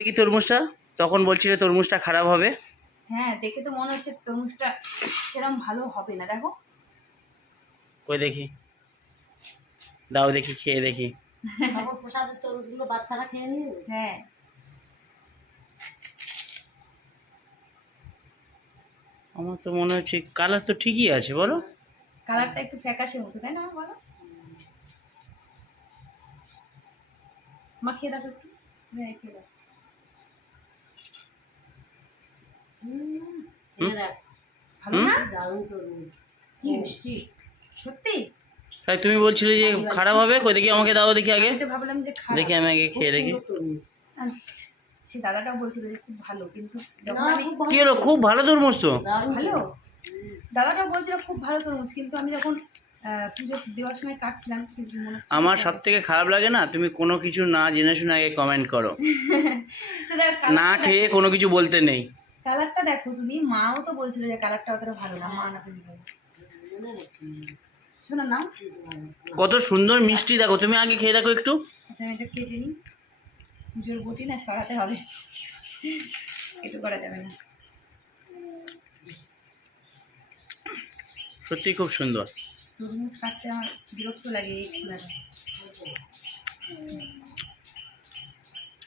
কি তরমুজটা? তখন বলছিলে তরমুজটা খারাপ হবে। হ্যাঁ দেখে তো মনে হচ্ছে তরমুজটা সেরকম ভালো হবে না দেখো। কই দেখি? দাও দেখি খেয়ে দেখি। প্রসাদের তরমুজগুলো বাচ্চারা খেয়ে নিয়ে হ্যাঁ। আমার তো মনে হচ্ছে কালার তো ঠিকই আছে বলো। কালারটা একটু ফ্যাকাশে মতো তাই না বলো? মা খেয়ে দেখো একটু। হ্যাঁ খেয়ে দেখো খেয়ে দেখ ভালো না দারুণ তরমুজ কি মিষ্টি সত্যি তাই তুমি বলছিলে যে খারাপ হবে? কই দেখি আমাকে দাও দেখি আগে। ভাবলাম যে দেখি আমি আগে খেয়ে দেখি। সে দাদাটাও বলছিল যে খুব ভালো কিন্তু। কি হলো? খুব ভালো তরমুজ তো? ভালো। তরমুজ। বলছিল খুব ভালো তরমুজ কিন্তু আমি যখন পুজো দেওয়ার সময় কাটছিলাম কিন্তু হচ্ছে আমার সব থেকে খারাপ লাগে না? তুমি কোনো কিছু না জেনে শুনে আগে কমেন্ট করো। না খেয়ে কোনো কিছু বলতে নেই। কালারটা দেখো তুমি। মাও তো বলছিল যে কালারটা অতটা ভালো না। মা না তুমি। শোনো না। কত সুন্দর মিষ্টি দেখো। তুমি আগে খেয়ে দেখো একটু। আচ্ছা আমি এটা কেটে নিই। পুজোর বটি না সরাতে হবে। একটু করা যাবে না। সত্যি খুব সুন্দর। তরমুজ কাটতে আমার বিরক্ত লাগে।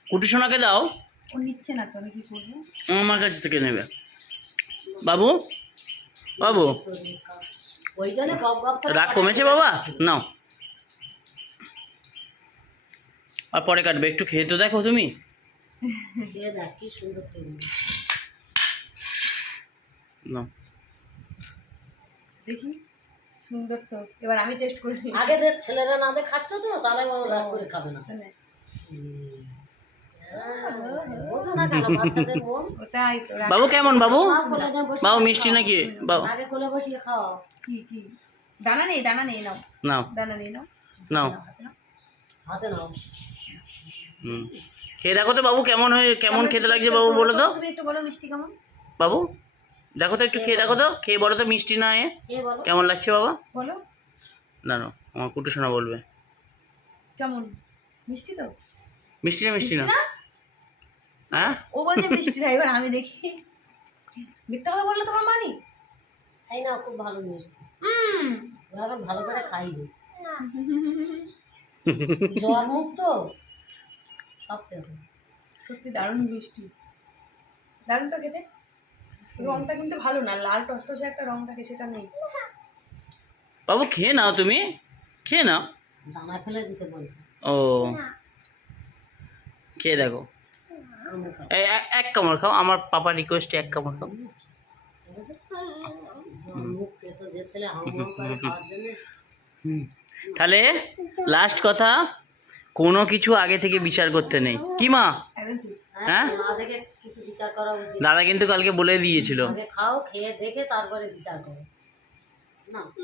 কুটি সোনাকে দাও। ও নিচ্ছে না তো আমি কি করব? আমার কাছ থেকে নেবে। বাবু? বাবু? ওই জন্য গপ গপ করে রাগ কমেছে বাবা? নাও। আর পরে কাটবে একটু খেয়ে তো দেখো তুমি। খেয়ে দেখ কি সুন্দর তরমুজ নাও। দেখি সুন্দর তো। এবার আমি টেস্ট করি আগে দেখ ছেলেরা না খাচ্ছ তো তাহলে রাগ করে খাবে না। বাবু কেমন বাবু? খাও, কোলে নিয়ে বসিয়ে বাবু মিষ্টি নাকি? বাবু। আগে কোলে বসিয়ে খাও। কি কি? দানা নেই দানা নেই নাও। নাও। দানা নেই নাও। নাও। নাও, হাতে নাও। হুম। খেয়ে দেখো তো বাবু কেমন হয়ে কেমন খেতে লাগছে বাবু বলো তো। তুমি একটু বলো মিষ্টি কেমন? বাবু দেখো তো একটু খেয়ে দেখো তো। খেয়ে বলো তো মিষ্টি না এ। কেমন লাগছে বাবা? বলো। না না আমার কুটু শোনা বলবে। কেমন? মিষ্টি তো? মিষ্টি না? মিষ্টি না? হ্যাঁ? ও বলছে মিষ্টি এবার আমি দেখি। মিথ্যা কথা বললে তোমার মানি? না খুব ভালো মিষ্টি। হুম। এখন ভালো করে খাই নি। জ্বর মুখ তো? সব সত্যি দারুণ মিষ্টি। দারুণ তো খেতে। রংটা কিন্তু ভালো না লাল টসটসে একটা রং থাকে সেটা নেই। বাবু খেয়ে নাও তুমি। খেয়ে নাও। দানায় ফেলে দিতে বলছে। ও। খেয়ে দেখো। এক- কামড় খাও আমার পাপা রিকোয়েস্টে এক কামড় খাও। তাহলে লাস্ট কথা কোনো কিছু আগে থেকে বিচার করতে নেই। কি মা? হ্যাঁ? দাদা কিন্তু কালকে বলে দিয়েছিল। খাও খেয়ে দেখে তারপরে বিচার করো। না।